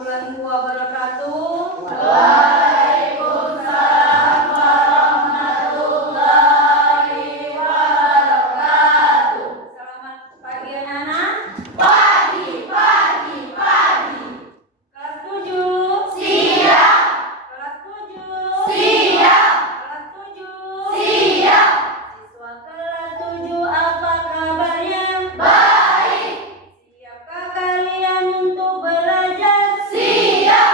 warahmatullahi wabarakatuh. Waalaikumsalam warahmatullahi wabarakatuh. Selamat pagi anak-anak. Pagi. Kelas 7. Siap. Kelas 7. Siap. Kelas 7. Siap. Siswa kelas 7 apa kabarnya? Baik. Siapkah kalian untuk belajar? Siap.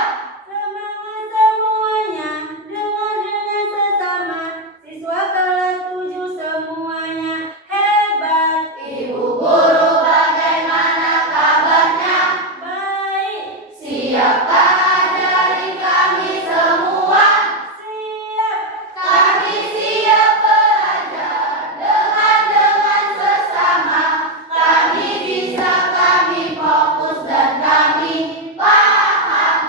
Semangat semuanya, dengar dengan sesama. Siswa kelas 7 semuanya hebat. Ibu guru bagaimana kabarnya? Baik. Siapkah dari kami semua? Siap. Kami siap belajar dengan sesama. Kami bisa, kami fokus dan kami paham.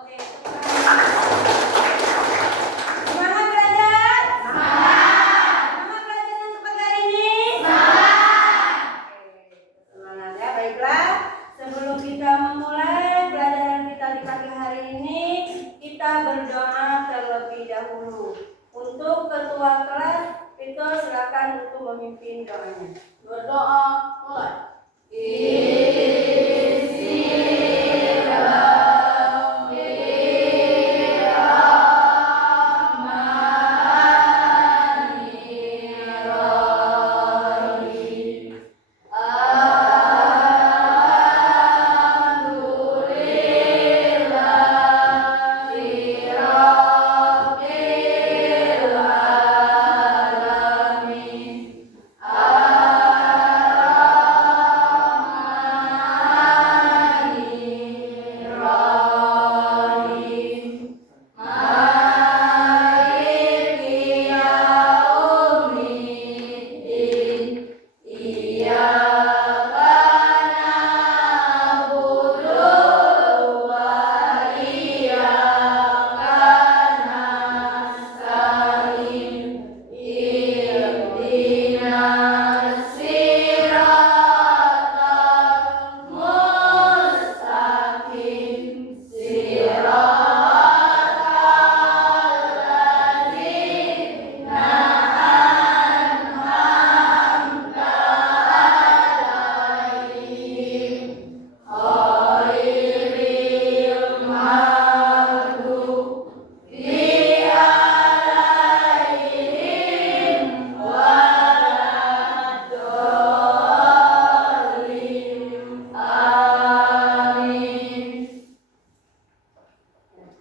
Oke. Semangat belajar. Semangat belajar untuk pagi hari ini. Semangat ya, baiklah. Sebelum kita memulai pelajaran kita di pagi hari ini, kita berdoa terlebih dahulu. Untuk ketua kelas, Vito silakan untuk memimpin doanya. Berdoa mulai.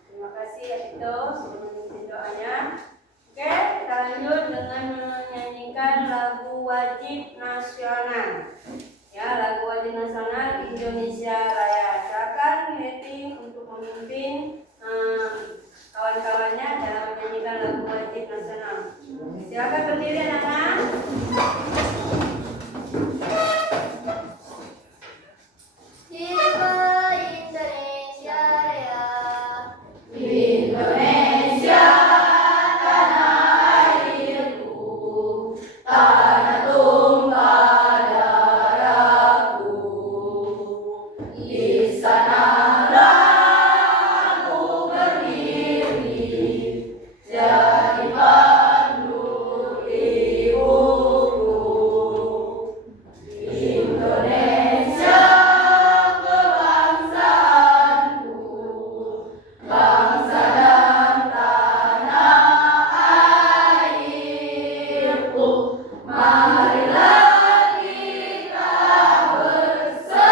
Terima kasih ya Vito sudah memimpin doanya. Oke, kita lanjut dengan menyanyikan lagu wajib nasional. Ya, lagu wajib nasional Indonesia Raya. Silakan Hetty untuk memimpin kawan-kawannya dalam menyanyikan lagu wajib nasional. Silakan berdiri anak-anak. Indonesia Raya. Indonesia tanah airku, tanah tumpah darahku. Di sanalah aku berdiri, jadi pandu ibuku. Indonesia kebangsaanku, bangsa dan tanah airku. Marilah kita berseru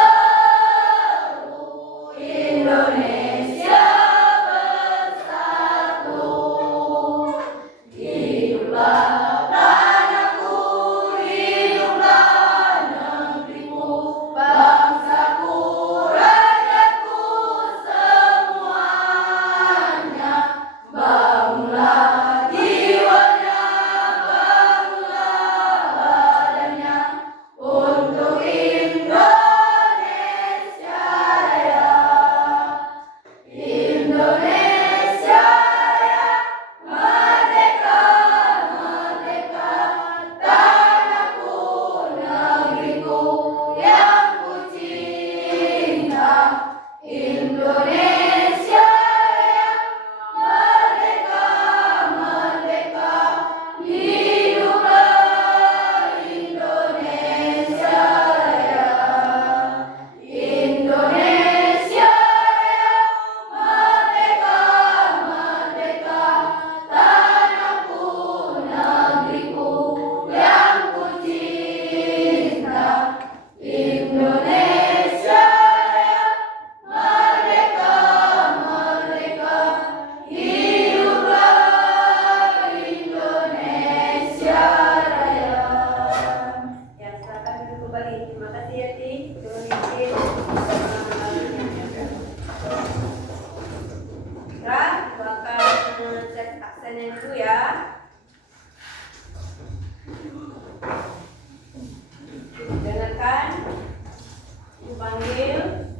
Adil.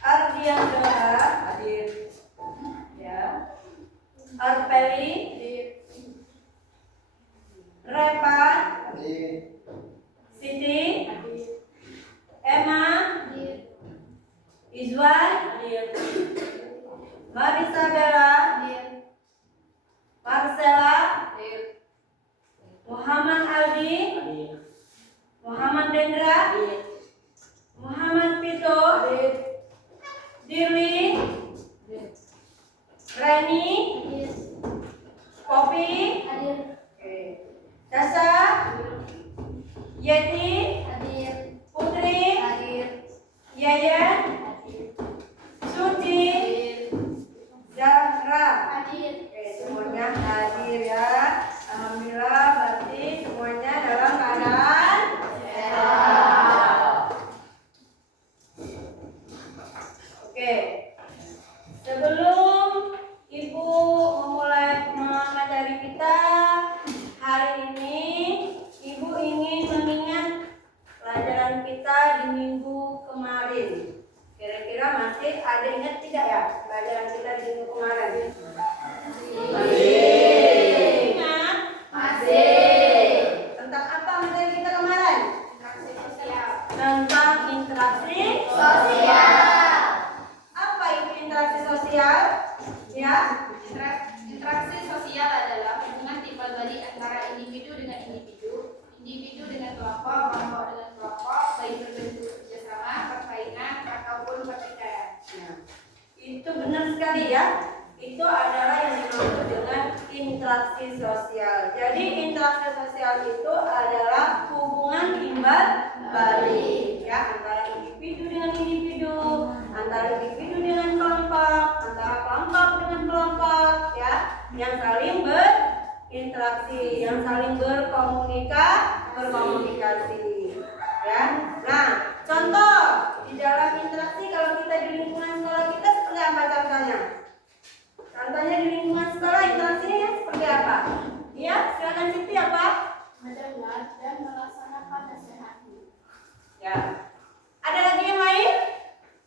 Ardiandra. Hadir. Ya. Arpeli. Repan. Hadir. Siti. Emma. Izwan. Marisa Bella. Marcella. Muhammad Aldi. Muhammad Dendra. Muhammad Pito. Dirli. Reni. Popi. Dasa. Yeti. Putri. Yayan. Suci. Zahra. Semuanya hadir ya. Alhamdulillah berarti semuanya dalam keadaan sehat. Oke. Sebelum Ibu memulai mengajari kita hari ini, Ibu ingin mengingat pelajaran kita di minggu kemarin. Kira-kira masih ada ingat tidak ya pelajaran kita di minggu kemarin? Ingat? Masih. Tentang apa materi kita kemarin? Tentang interaksi Sosial. Apa itu interaksi sosial? Ya. Interaksi sosial adalah hubungan timbal balik antara individu dengan individu, individu dengan kelompok, kelompok dengan kelompok, baik berbentuk kerjasama, persaingan, ataupun pertikaian. Nah, itu benar sekali ya. Itu adalah yang dimaksud dengan interaksi sosial. Jadi interaksi sosial itu adalah hubungan timbal balik ya antara individu dengan individu, antara individu dengan kelompok, antara kelompok dengan kelompok ya, yang saling berinteraksi, yang saling berkomunikasi ya. Nah, contoh di dalam interaksi kalau kita di lingkungan sekolah kita seperti apa contohnya? Contohnya di lingkungan sekolah interaksinya seperti apa? Ya, silakan Siti apa? Mendengar dan melaksanakan nasihat. Ya. Ada lagi yang lain?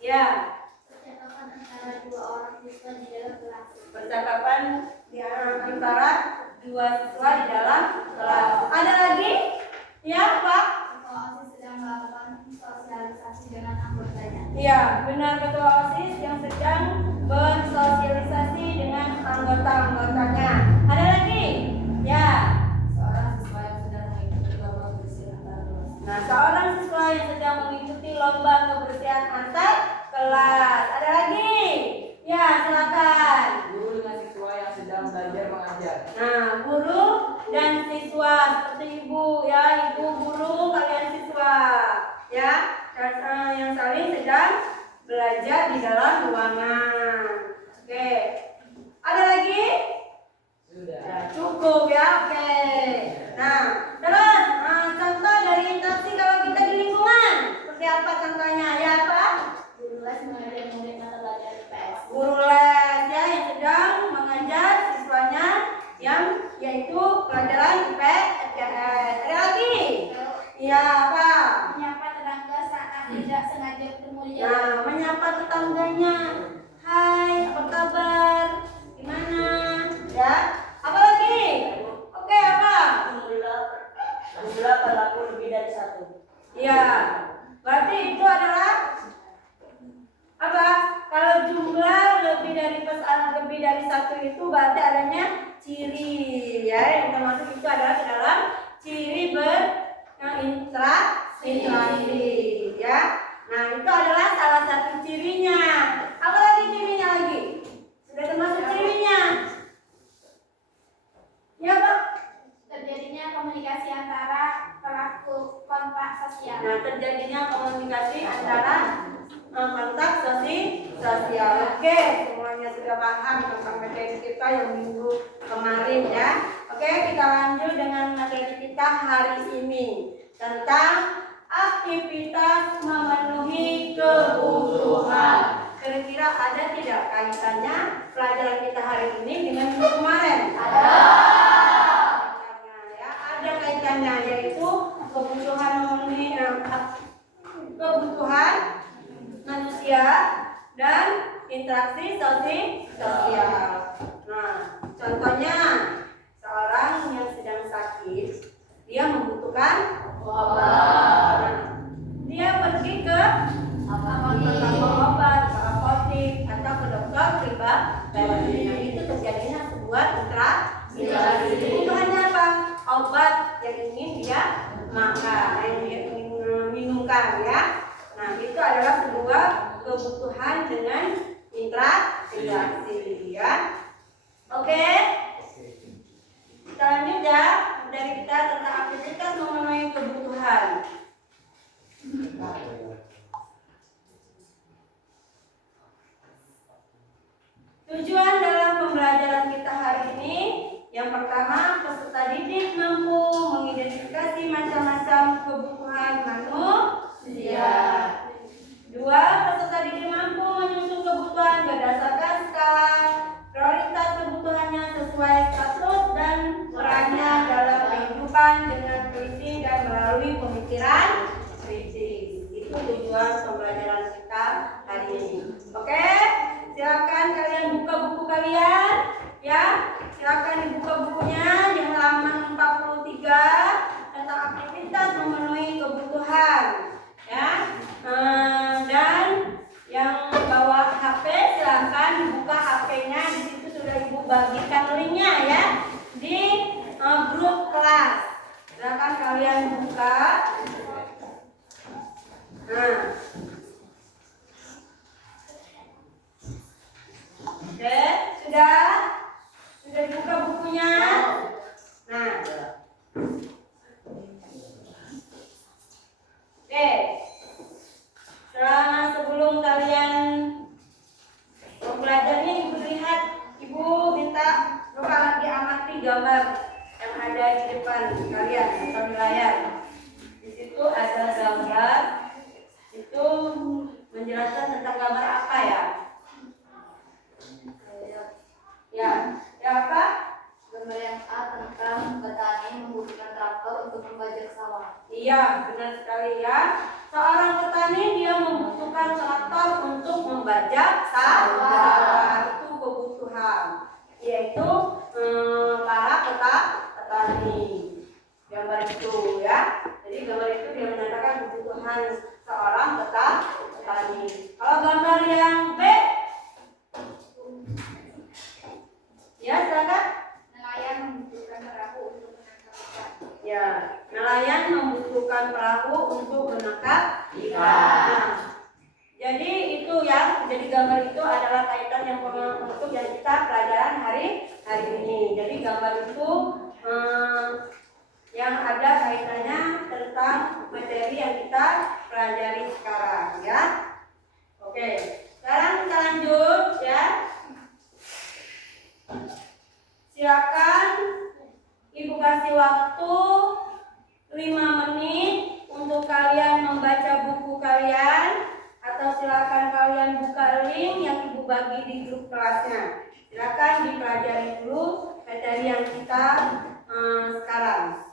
Ya. Percakapan antara dua orang siswa di dalam kelas. Percakapan di antara dua siswa di dalam kelas. Ada lagi? Ya, Pak? Ketua OSIS sedang melakukan sosialisasi dengan anggotanya. Ya, benar ketua OSIS yang sedang bersosialisasi dengan anggota-anggotanya. Ada lagi? Ya. Seorang siswa yang sedang mengikuti lomba kebersihan antar kelas. Nah, seorang siswa yang sedang mengikuti lomba kebersihan antar kelas. Ada lagi? Ya, silakan. Guru dengan siswa yang sedang belajar mengajar. Nah, guru dan siswa seperti ibu ya, ibu guru kalian siswa ya, dan yang saling sedang belajar di dalam ruangan. Oke, ada lagi? Sudah. Ya, cukup ya, oke. Nah, terus contoh dari interaksi kalau kita di lingkungan seperti apa contohnya ya Pak? Guru les mengajar murid mata pelajaran IPS. Guru les ya yang sedang mengajar siswanya yang yaitu pelajaran IPS. Ada lagi? Iya Pak. Menyapa tetangga saat tidak sengaja bertemu di jalan. Nah, menyapa tetangganya. Hai, apa kabar? Gimana? Ya. Apa lagi? Oke, apa? Alhamdulillah berlaku lebih dari satu. Iya. Berarti itu adalah apa? Kalau jumlah lebih dari satu itu berarti adanya ciri ya. Yang termasuk itu adalah ke dalam ciri berinteraksi ya. Nah, itu adalah salah satu cirinya. Apa lagi cirinya lagi? Sudah termasuk cirinya. Ya, Pak. Terjadinya komunikasi antara pelaku kontak sosial. Nah, terjadinya komunikasi antara kontak sosial. Oke, semuanya sudah paham tentang materi kita yang minggu kemarin ya. Oke, kita lanjut dengan materi kita hari ini tentang aktivitas memenuhi kebutuhan. Kira-kira ada tidak kaitannya pelajaran kita hari ini dengan minggu kemarin? Ada. Ya, ada kaitannya yaitu kebutuhan memenuhi manusia dan interaksi sosial. Nah, contohnya seorang yang sedang sakit, dia membutuhkan obat. Nah, dia pergi ke toko obat, ke apotek atau ke dokter pribadi. Nah, itu terjadinya sebuah interaksi. Kebutuhannya apa? Obat yang ingin dia makan, yang dia ingin minumkan ya. Nah, itu adalah sebuah kebutuhan dengan interaksi ya. Oke. Kita lanjut ya. Dari kita tentang aktivitas memenuhi kebutuhan. Tujuan dalam pembelajaran kita hari ini, yang pertama, peserta didik mampu mengidentifikasi macam-macam kebutuhan manusia. Dua, peserta didik mampu menyusun kebutuhan berdasarkan skala prioritas kebutuhannya sesuai status dan perannya dalam kehidupan dengan teliti dan melalui pemikiran kritis. Itu tujuan pembelajaran kita hari ini. Oke, silakan kalian buka buku kalian ya. Silakan dibuka bukunya di halaman 43 tentang aktivitas memenuhi kebutuhan ya. Dan yang bawa HP silakan dibuka HP-nya. Di situ sudah Ibu bagikan linknya ya di grup kelas. Silakan kalian buka. Nah, oke, sudah dibuka bukunya. Nah, oke. Sebelum kalian belajar nih, Ibu lihat, Ibu minta coba diamati gambar yang ada di depan kalian atau di layar. Di situ ada gambar, itu menjelaskan tentang gambar apa ya? Ya apa? Gambar yang A tentang petani membutuhkan traktor untuk membajak sawah. Iya, benar sekali ya. Seorang petani dia membutuhkan traktor untuk membajak sawah. Itu kebutuhan, yaitu para petani. Gambar itu ya. Jadi gambar itu dia menyatakan kebutuhan seorang petani. Kalau gambar yang B, ya silakan. Nelayan membutuhkan perahu untuk menangkap ikan. Ya, nelayan membutuhkan perahu untuk menangkap ikan. Nah, jadi itu ya, jadi gambar itu adalah kaitan yang untuk yang kita pelajaran hari ini. Jadi gambar itu yang ada kaitannya tentang materi yang kita pelajari sekarang ya. Oke, sekarang kita lanjut ya. Silakan Ibu kasih waktu 5 menit untuk kalian membaca buku kalian, atau silakan kalian buka link yang Ibu bagi di grup kelasnya. Silakan dipelajari dulu materi yang kita sekarang.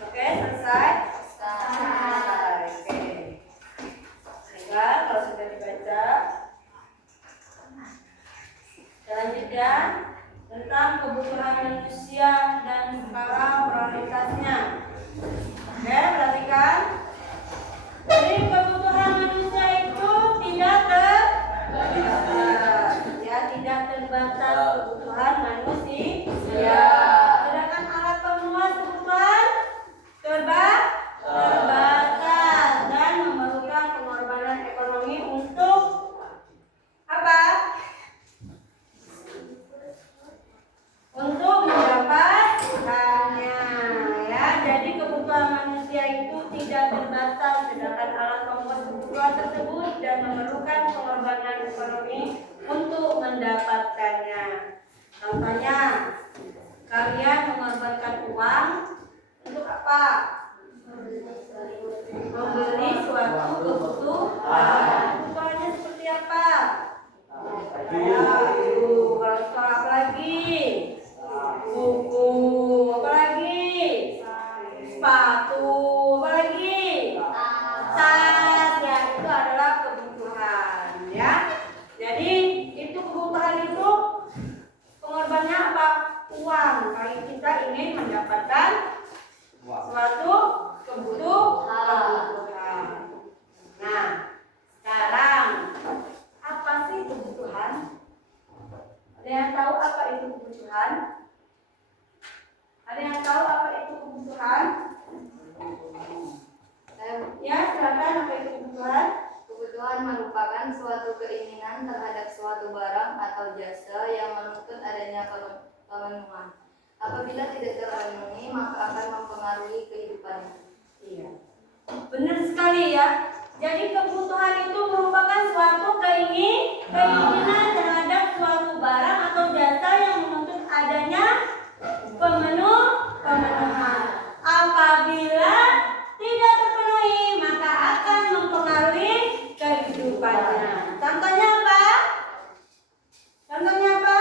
Oke, selesai? Selesai. Oke. Baiklah, kalau sudah dibaca, selanjutnya tentang kebutuhan manusia dan skala prioritasnya. Oke, perhatikan. Jadi kebutuhan manusia itu tidak terbatas, ya, tidak terbatas kebutuhan manusia. Sedangkan alat pemenuhan kebutuhan terbatas dan memerlukan pengorbanan ekonomi untuk apa? Untuk mendapatkannya, ya. Jadi kebutuhan manusia itu tidak terbatas, sedangkan alat pemenuhan kebutuhan tersebut dan memerlukan pengorbanan ekonomi untuk mendapatkannya. Contohnya, kalian mengorbankan uang untuk apa? Membeli suatu kebutuhan. Kebutuhannya seperti apa? Ya, kalau sekolah apa lagi? Buku, apa lagi? Sepatu, apa lagi? Tas, ya, itu adalah kebutuhan, ya. Jadi itu kebutuhan itu pengorbanannya apa? Uang. Kalau kita ingin mendapatkan suatu kebutuhan. Nah, sekarang apa sih kebutuhan? Ada yang tahu apa itu kebutuhan? Ada yang tahu apa itu kebutuhan? Ya, silakan, apa itu kebutuhan? Kebutuhan merupakan suatu keinginan terhadap suatu barang atau jasa yang menuntut adanya pemenuhan. Apabila tidak terpenuhi, maka akan mempengaruhi kehidupannya. Iya, benar sekali ya. Jadi kebutuhan itu merupakan suatu keinginan terhadap suatu barang atau jasa yang menuntut adanya pemenuhan. Apabila tidak terpenuhi, maka akan mempengaruhi kehidupannya. Contohnya apa? Contohnya apa?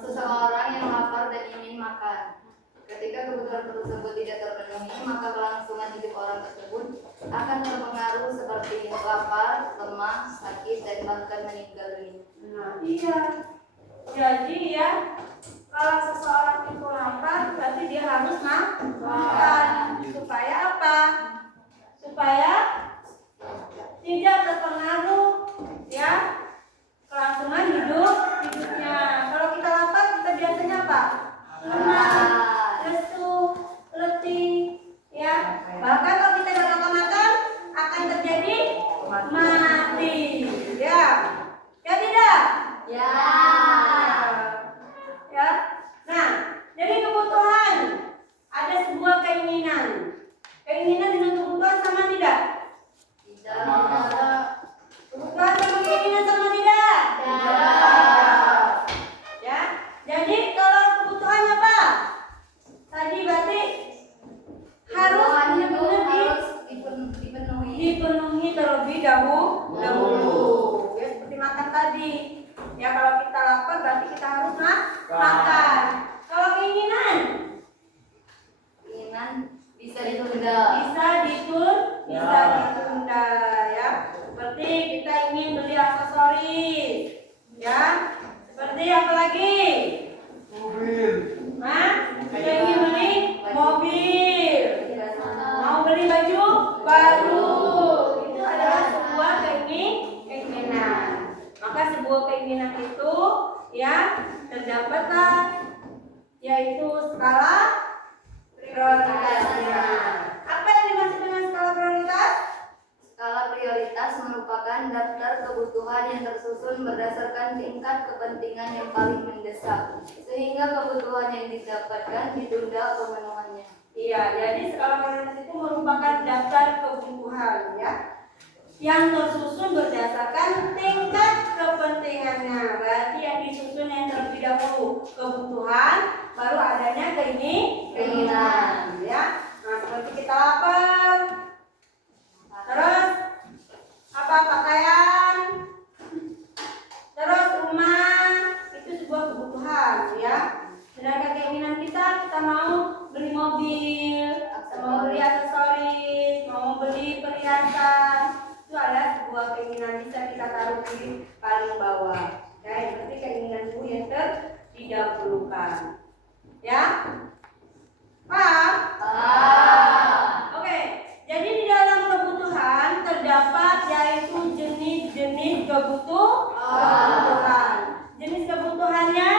Seseorang yang lapar dan ingin makan. Ketika kebutuhan tersebut tidak terpenuhi, maka kelangsungan hidup orang tersebut akan terpengaruh seperti lapar, lemah, sakit, dan bahkan meninggal dunia. Nah, iya. Jadi ya, kalau seseorang itu lapar, berarti dia harus makan. Supaya apa? Supaya tidak terpengaruh, ya, kelangsungan hidupnya. Kalau kita lapar, kita biasanya apa? Lemah, lesu, letih, ya. Bahkan kalau kita nggak makan, akan terjadi mati, ya. Ya tidak? Ya. Ya. Nah, jadi kebutuhan ada sebuah keinginan. Keinginan dengan kebutuhan sama tidak? Tidak. Kebutuhan sama keinginan sama tidak? Tidak. Ya. Jadi kalau kebutuhan apa? yaitu skala prioritasnya. Apa yang dimaksud dengan skala prioritas? Skala prioritas merupakan daftar kebutuhan yang tersusun berdasarkan tingkat kepentingan yang paling mendesak, sehingga kebutuhan yang didapatkan ditunda pemenuhannya. Iya, jadi skala prioritas itu merupakan daftar kebutuhan ya, yang tersusun berdasarkan tingkat kepentingannya. Berarti yang disusun yang terlebih dahulu kebutuhan, baru adanya keinginan ya. Nah, seperti kita lapar, terus apa, pakaian, terus rumah, itu sebuah kebutuhan ya. Sedangkan keinginan kita mau beli mobil, mau beli aksesoris, mau beli perhiasan, itu adalah sebuah keinginan, bisa kita taruh di paling bawah. Ya, yang penting keinginan itu yang terdahulukan. Ya, paham? Oke, jadi di dalam kebutuhan terdapat yaitu jenis-jenis kebutuhan. Jenis kebutuhannya,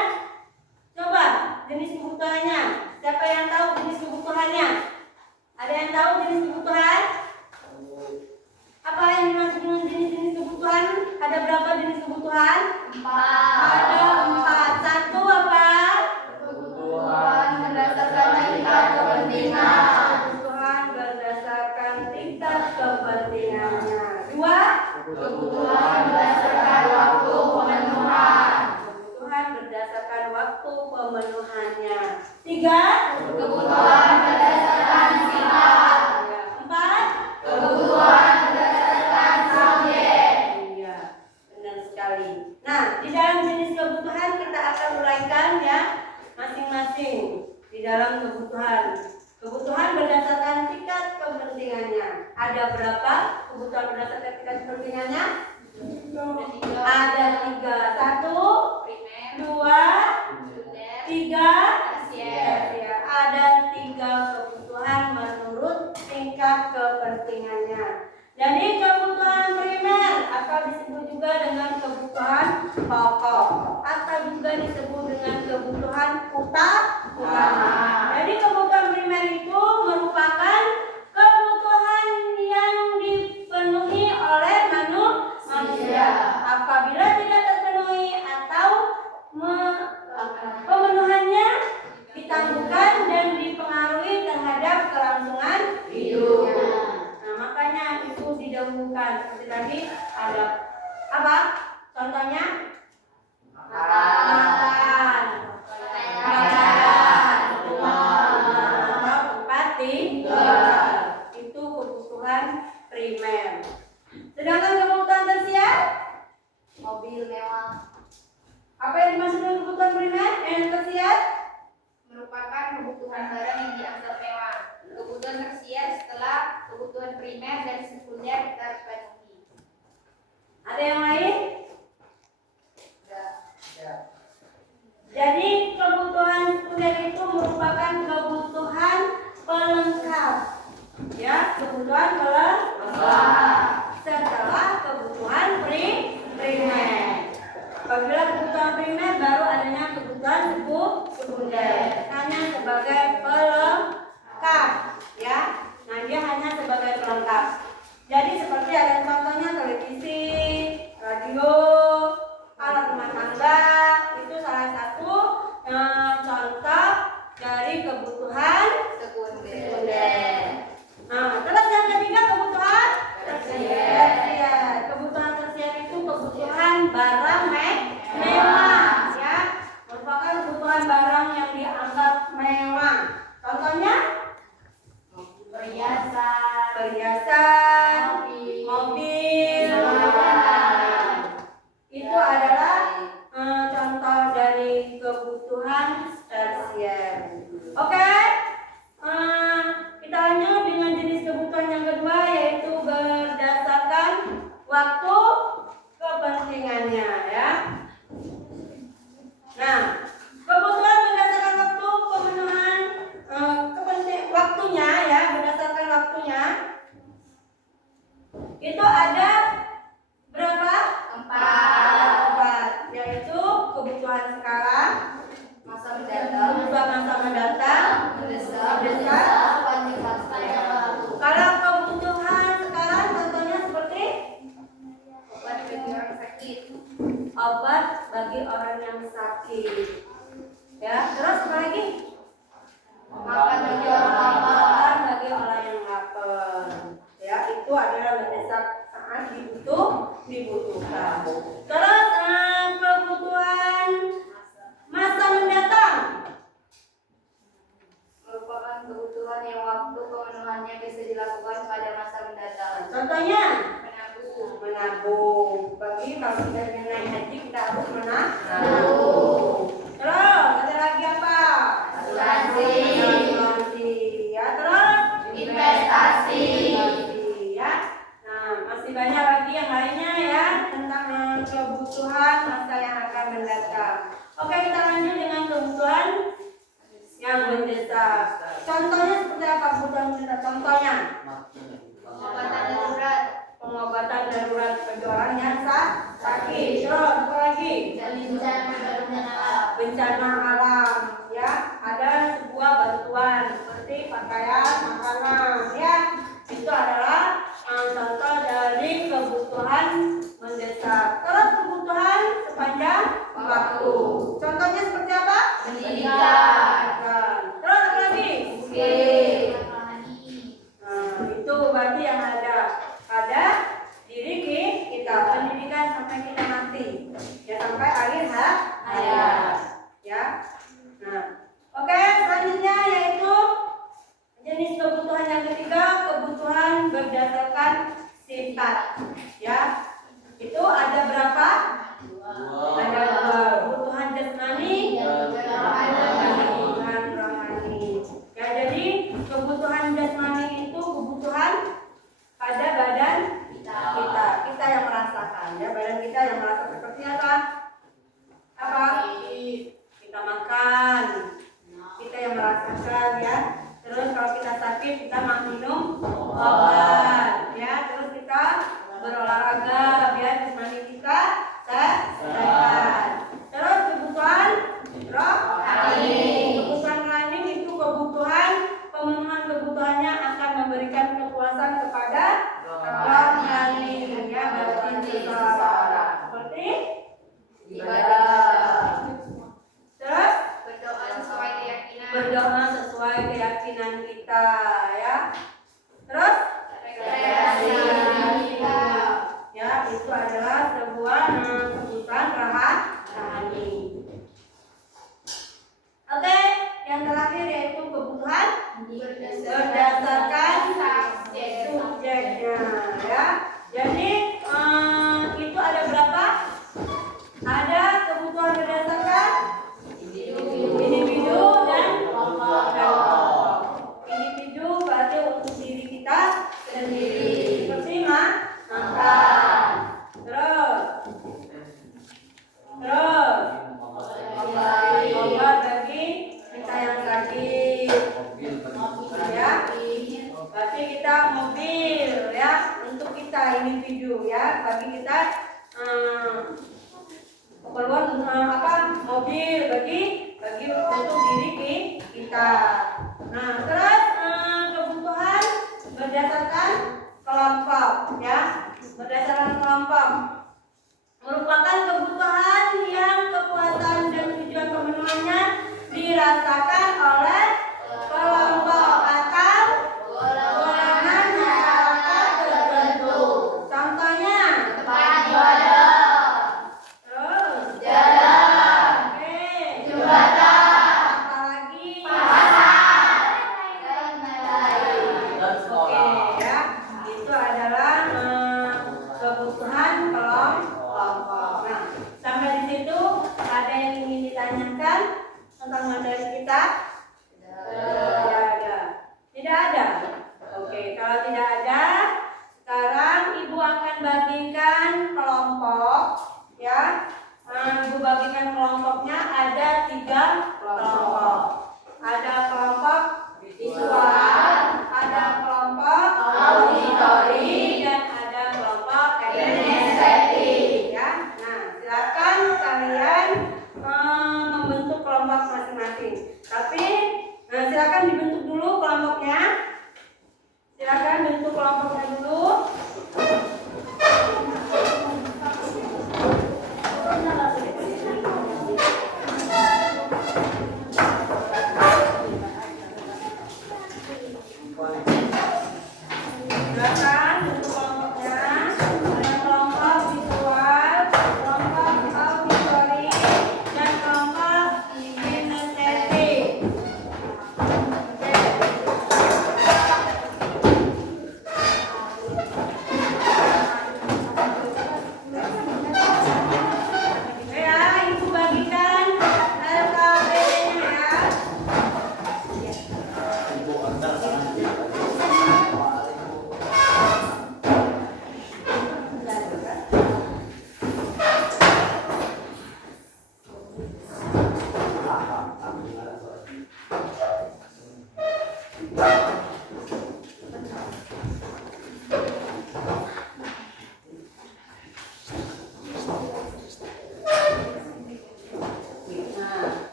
coba jenis kebutuhannya. Siapa yang tahu jenis kebutuhannya? Ada yang tahu jenis kebutuhan? Apa yang dimaksud dengan jenis-jenis kebutuhan? Ada berapa jenis kebutuhan? 4. Ada 4. Satu apa? Kebutuhan berdasarkan tingkat kepentingan. Kebutuhan berdasarkan tingkat kepentingannya. 2. Kebutuhan berdasarkan waktu pemenuhan. Kebutuhan berdasarkan waktu pemenuhannya. 3. Kebutuhan berdasarkan sifat. 4. Kebutuhan berdasarkan subjek. Iya, benar sekali. Nah, di dalam jenis kebutuhan kita akan uraikan ya masing-masing di dalam kebutuhan. Kebutuhan berdasarkan tingkat kepentingannya. Ada berapa kebutuhan berdasarkan tingkat kepentingannya? Ada 3. 1, Primer, 2, sekunder, 3. tersier. Ya, ada 3 kebutuhan menurut tingkat kepentingannya. Jadi kebutuhan primer atau disebut juga dengan kebutuhan pokok atau juga disebut dengan kebutuhan utama. Jadi kebutuhan primer itu merupakan kebutuhan yang dipenuhi oleh manusia. Apabila tidak terpenuhi atau pemenuhannya ditangguhkan dan dipengaruhi terhadap kelangsungan hidupnya. Nah, makanya itu didahulukan. Seperti tadi ada apa? Contohnya makan, pakaian, atau tempat tinggal. Itu kebutuhan primer. Sedangkan kebutuhan tersier, Mobil mewah. apa yang dimaksud dengan kebutuhan primer dan tersier? Merupakan kebutuhan barang yang dianggap mewah. Kebutuhan tersier setelah kebutuhan primer dan sekunder terpenuhi. Ada yang lain? Jadi kebutuhan sekunder itu merupakan kebutuhan pelengkap. Ya, kebutuhan pelengkap setelah kebutuhan primer. Apabila kebutuhan primer baru adanya kebutuhan sekunder. Hanya sebagai pelengkap, ya. Nah, dia hanya sebagai pelengkap. Jadi seperti ada contohnya televisi, radio, alat rumah tangga, itu salah satu contoh dari kebutuhan sekunder. Nah, terus yang ketiga kebutuhan tersier. Kebutuhan tersier itu kebutuhan barang mewah, ya, merupakan kebutuhan barang yang dianggap mewah. Contohnya perhiasan, mobil. Itu adalah contoh dari kebutuhan tersier. Oke? Contohnya menabung, menabung. Bagi kalau kita ingin naik haji kita harus menabung. Terus ada lagi apa? Asuransi. Asuransi. Ya terus Investasi. ya. Nah masih banyak lagi yang lainnya ya tentang kebutuhan masa yang akan mendatang. Oke kita lanjut dengan kebutuhan yang mendesak. Contohnya seperti apa kebutuhan mendesak? Contohnya pengobatan darurat, pengobatan darurat bagi orang yang sakit. Terus apa lagi? Bencana alam ya, ada sebuah bantuan seperti pakaian, makanan ya. Itu adalah contoh dari kebutuhan mendesak. Terus kebutuhan sepanjang waktu. Contohnya seperti apa? Pendidikan. Terus apa lagi? Nah, itu berarti yang ada pada diri kita, pendidikan sampai kita mati. Ya sampai akhir hayat. Ya. Nah, oke, selanjutnya yaitu jenis kebutuhan yang ketiga, kebutuhan berdasarkan sifat. Ya. Itu ada berapa? Ada dua, kebutuhan jasmani, kebutuhan rohani. Ya, jadi kebutuhan jasmani itu kebutuhan pada badan kita yang merasakan. Ya, badan kita yang merasa seperti apa? Apa? Kita makan, kita yang merasakan ya. Terus kalau kita sakit kita minum obat, ya. Terus kita berolahraga biar jasmani kita sehat. Terus kebutuhan rohani. Kebutuhan rohani itu kebutuhan pemenuhan kebutuhannya akan memberikan kepuasan kepada rohani, ya batin seseorang. Seperti ibadah. Terus berdoa sesuai keyakinan, berdoa sesuai keyakinan kita ya. Terus rekreasi, ya itu adalah sebuah kebutuhan rohani. Oke, yang terakhir yaitu kebutuhan berdasarkan subjeknya ya. Jadi itu ada berapa? Ada kebutuhan berdasarkan individu dan kelompok. Individu berarti untuk diri kita sendiri, seperti makan. Terus obat bagi kita yang sakit. Ya, berarti kita mobil ya untuk kita individu ya, bagi kita keperluan mobil bagi untuk diri kita. Nah terus kebutuhan berdasarkan kelompok ya, berdasarkan kelompok merupakan kebutuhan yang kepuasan dan tujuan pemenuhannya dirasakan oleh kelompok atau golongan masyarakat tertentu. Contohnya Tempat ibadah, terus jalan, oke, jembatan, apalagi pasar, dan lain-lain. oke ya, itu adalah kebutuhan kelompok. Nah, sampai di situ ada yang ingin ditanyakan tentang materi kita? Tidak ada. Tidak ada. Oke, kalau tidak ada, sekarang Ibu akan bagikan kelompok, ya. Ibu bagikan kelompoknya ada 3 kelompok. Ada kelompok visual, ada kelompok auditori, dan ada kelompok kinestetik. Ya, nah silakan kalian membentuk kelompok masing-masing. Tapi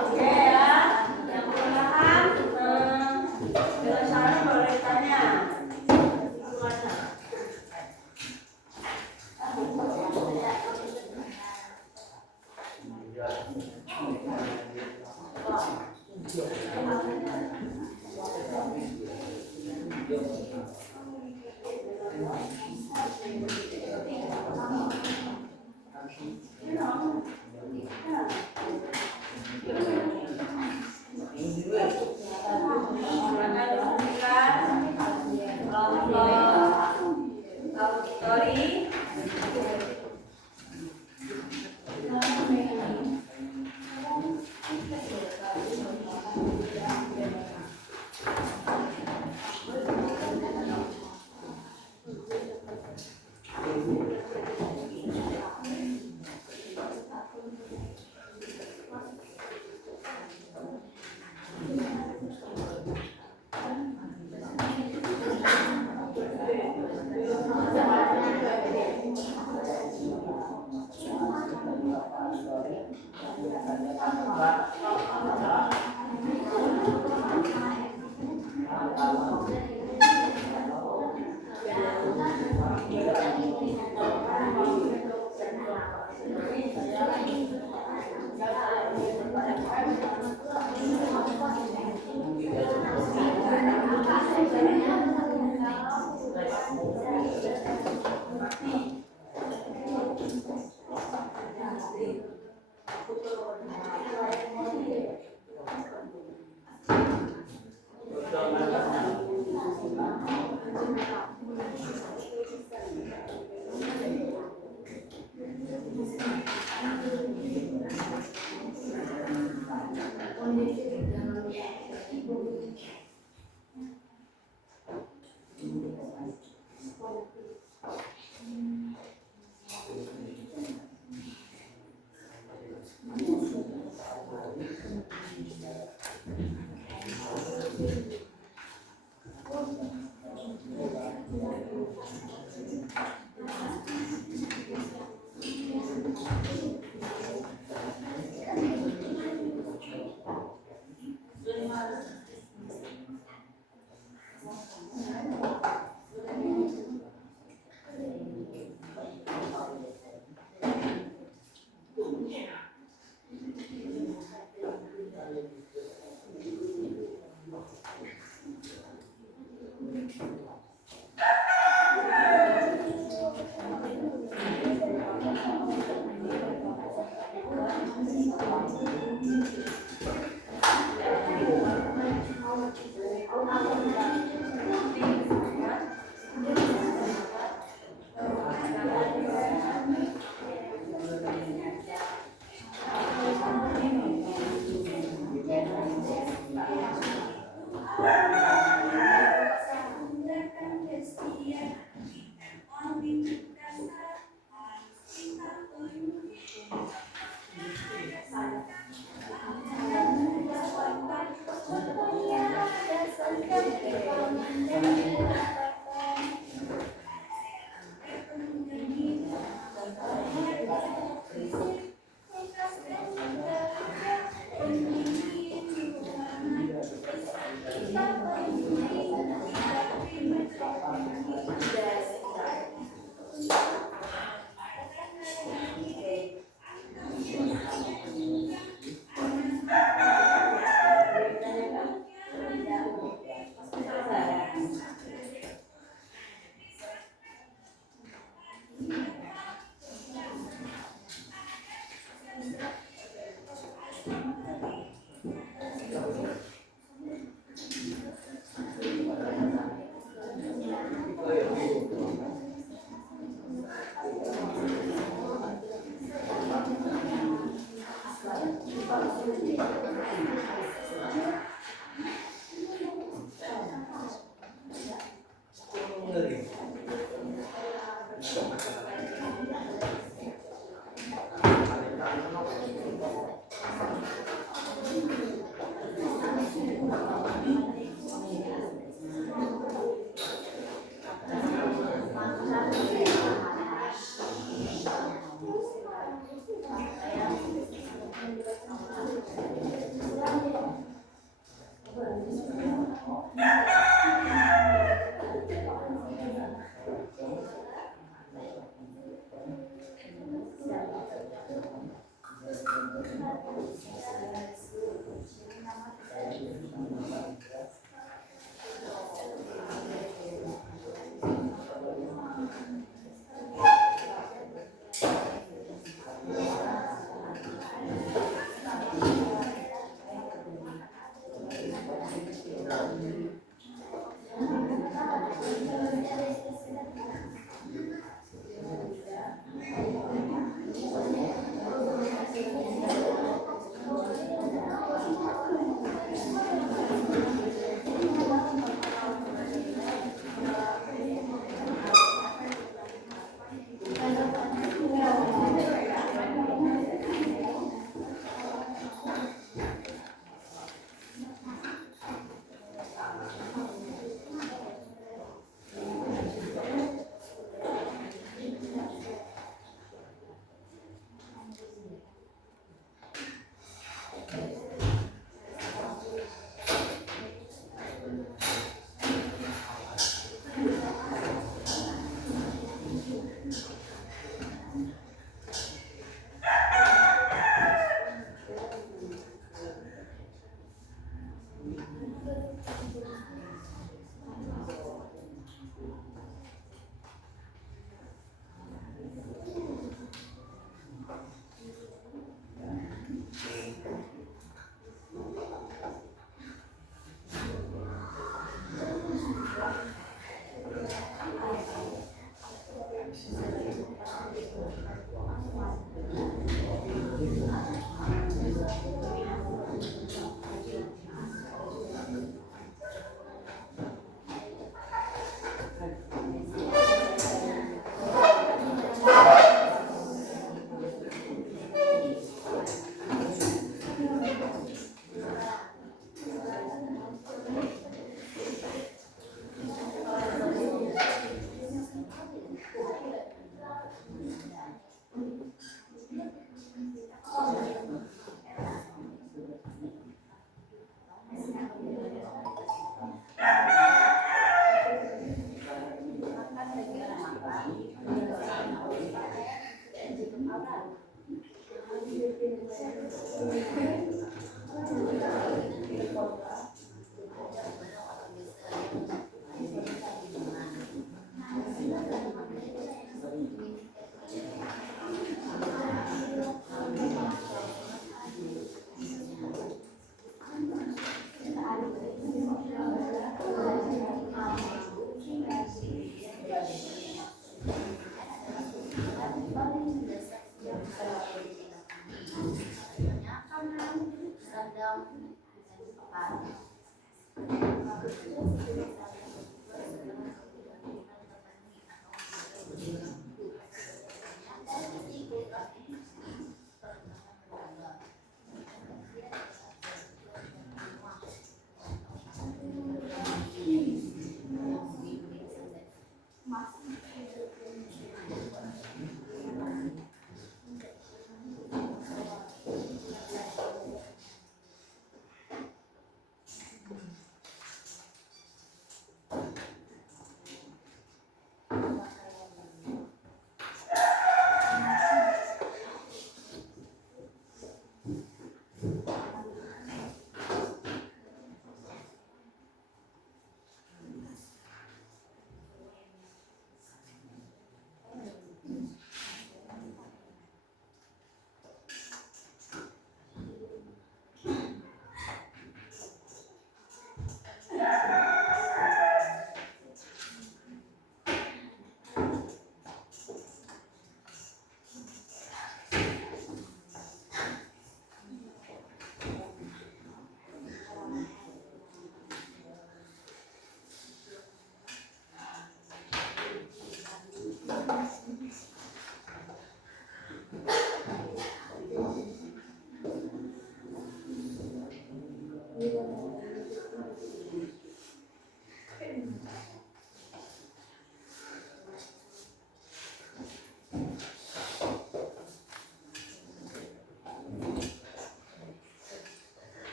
Oke ya, yang belum paham, penasaran boleh tanya. Maka disebutkan kelompok auditori.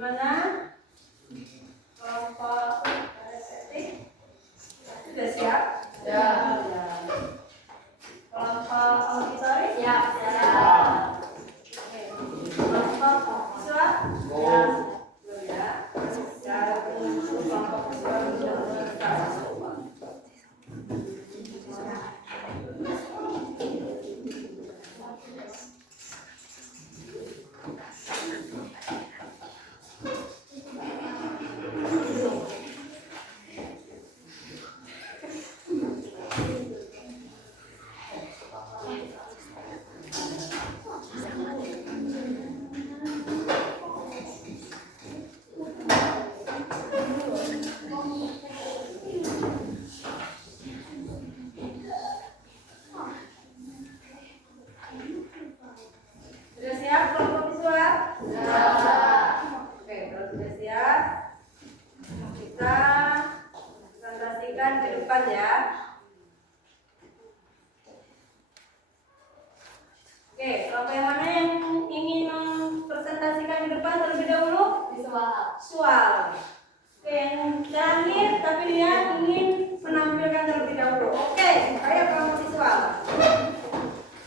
Gimana? Kelompok estetik sudah siap? Ya. Kelompok auditori Siap. Oke. Kelompok visual ya. Belum ya. Secara untuk kelompok visual sudah selesai. Sudah siap kelompok visual? Oke, kalau sudah siap, kita presentasikan ke depan ya. Oke, kelompok yang mana yang ingin mempresentasikan ke depan terlebih dahulu? Visual. Oke, yang terakhir tapi dia ingin menampilkan terlebih dahulu. Oke, saya kelompok visual.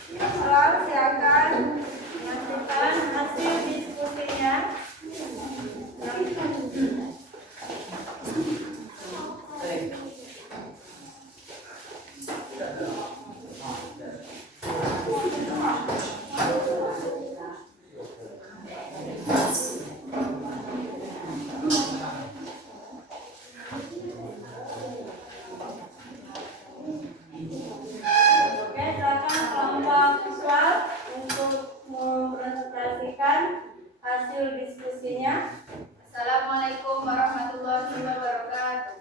Visual, silakan menyaksikan hasil diskusinya. Oke, silakan kelompok visual untuk mempresentasikan hasil diskusinya. Assalamualaikum warahmatullahi wabarakatuh.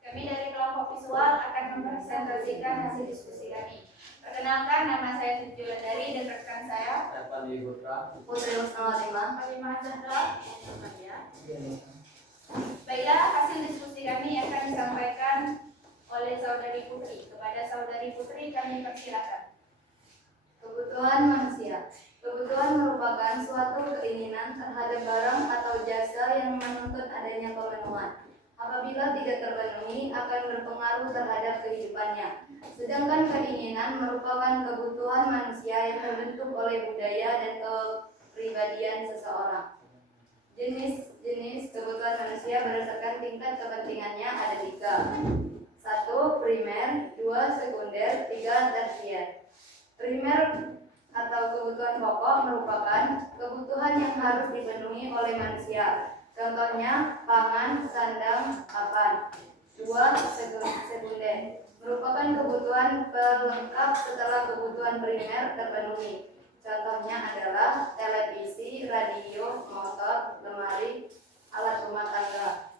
Kami dari kelompok visual akan mempresentasikan hasil diskusi kami. Perkenalkan, nama saya Siti Wulandari dan rekan saya Putri Rusnawatimah. Fatimah Zahra. Baiklah, hasil diskusi kami akan disampaikan oleh saudari Putri. Kepada saudari Putri kami persilakan. Kebutuhan manusia. Kebutuhan merupakan suatu keinginan terhadap barang atau jasa yang menuntut adanya pemenuhan. Apabila tidak terpenuhi, akan berpengaruh terhadap kehidupannya. Sedangkan keinginan merupakan kebutuhan manusia yang terbentuk oleh budaya dan kepribadian seseorang. Jenis kebutuhan manusia berdasarkan tingkat kepentingannya ada 3. 1. Primer, 2. Sekunder, 3. Tersier. Primer atau kebutuhan pokok merupakan kebutuhan yang harus dipenuhi oleh manusia. Contohnya pangan, sandang, papan. 2. Sekunder merupakan kebutuhan pelengkap setelah kebutuhan primer terpenuhi. Contohnya adalah televisi, radio, motor, lemari, alat rumah tangga.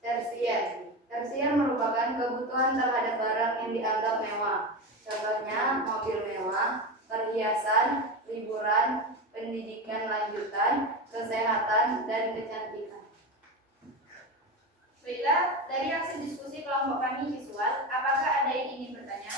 Tersier merupakan kebutuhan terhadap barang yang dianggap mewah. Contohnya mobil mewah, perhiasan, liburan, pendidikan lanjutan, kesehatan, dan kecantikan. Baiklah, dari hasil diskusi kelompok kami visual, apakah ada yang ingin bertanya?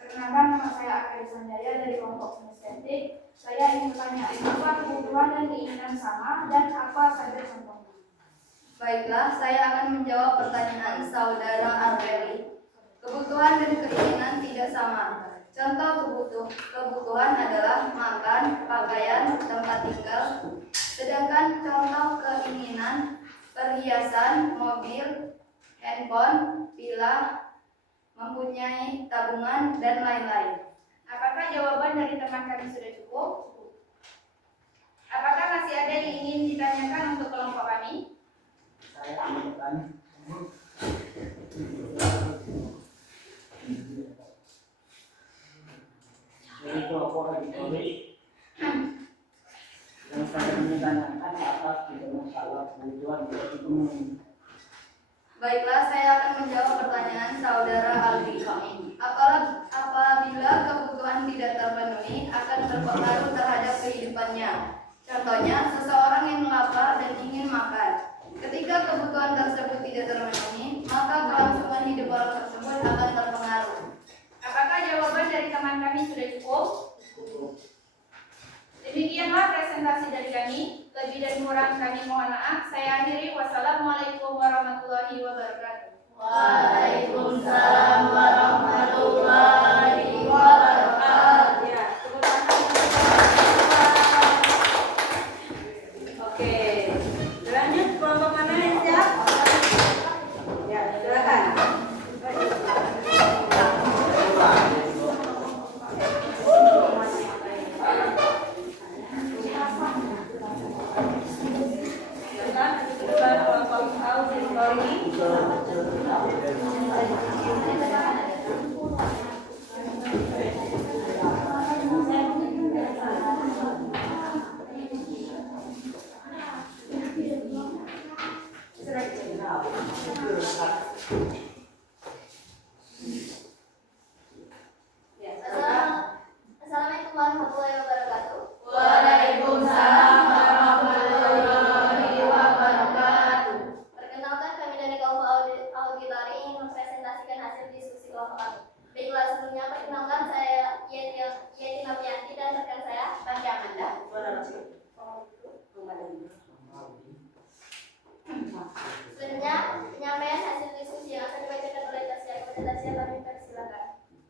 Perkenalkan, nama saya Akari Sanjaya dari kelompok estetik. Saya ingin bertanya, apa kebutuhan dan keinginan sama dan apa saja contohnya? Baiklah, saya akan menjawab pertanyaan saudara Arbeli. Kebutuhan dan keinginan tidak sama. Contoh kebutuhan adalah makan, pakaian, tempat tinggal. Sedangkan contoh keinginan perhiasan, mobil, handphone, villa, mempunyai tabungan, dan lain-lain. Apakah jawaban dari teman kami sudah cukup? Apakah masih ada yang ingin ditanyakan untuk kelompok kami? Saya ingin bertanya. Jadi kelompok auditori yang saya ingin tanyakan atas tidak masalah kebutuhan dipenuhi. Baiklah, saya akan menjawab pertanyaan saudara Aldi. Apabila kebutuhan tidak terpenuhi, akan berpengaruh terhadap kehidupannya. Contohnya, seseorang yang lapar dan ingin makan. Ketika kebutuhan tersebut tidak terpenuhi, maka kelangsungan hidup orang tersebut akan terpengaruh. Apakah jawaban dari teman kami sudah cukup? Demikianlah presentasi dari kami. Lebih dan kurang kami mohon maaf. Saya akhiri. Wassalamualaikum warahmatullahi wabarakatuh. Waalaikumsalam warahmatullahi wabarakatuh. Ya, tepuk tangan. Oke, lanjut kelompok mana yang siap? Ya, silakan. Silakan, kedua kelompok auditori. Ya, Assalamualaikum warahmatullahi wabarakatuh. Waalaikumsalam warahmatullahi wabarakatuh. Perkenalkan, kami dari kelompok auditori ingin mempresentasikan hasil diskusi kelompok kami. Baiklah, sebelumnya perkenalkan, saya Yeti Novianti dan rekan saya Panca Amanda. Selanjutnya, penyampaian hasil diskusi yang akan dibacakan oleh Tasya kami persilakan.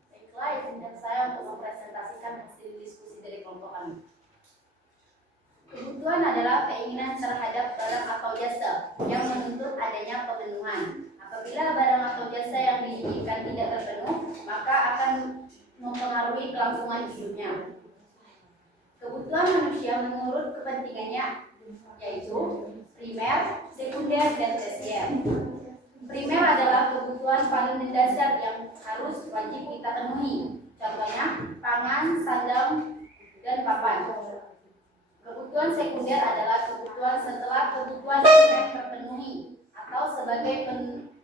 Baiklah, izinkan saya untuk mempresentasikan hasil diskusi dari kelompok kami. Kebutuhan adalah keinginan terhadap barang atau jasa yang menuntut adanya pemenuhan. Apabila barang atau jasa yang diinginkan tidak terpenuh, maka akan mempengaruhi kelangsungan hidupnya. Kebutuhan manusia menurut kepentingannya yaitu primer, sekunder, dan tersier. Primer adalah kebutuhan paling mendasar yang harus wajib kita penuhi. Contohnya, pangan, sandang, dan papan. Kebutuhan sekunder adalah kebutuhan setelah kebutuhan primer terpenuhi atau sebagai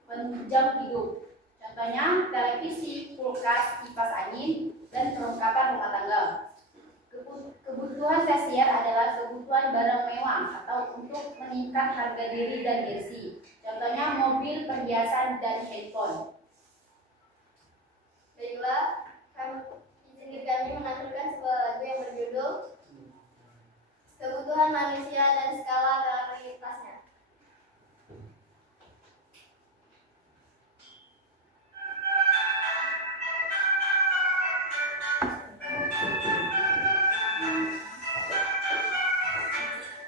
penunjang hidup. Contohnya, televisi, kulkas, kipas angin, dan perlengkapan rumah tangga. Kebutuhan tersier adalah kebutuhan barang mewah atau untuk meningkat harga diri dan gengsi. Contohnya mobil, perhiasan, dan handphone. Baiklah, izinkan kami menampilkan sebuah lagu yang berjudul Kebutuhan Manusia dan Skala Prioritasnya.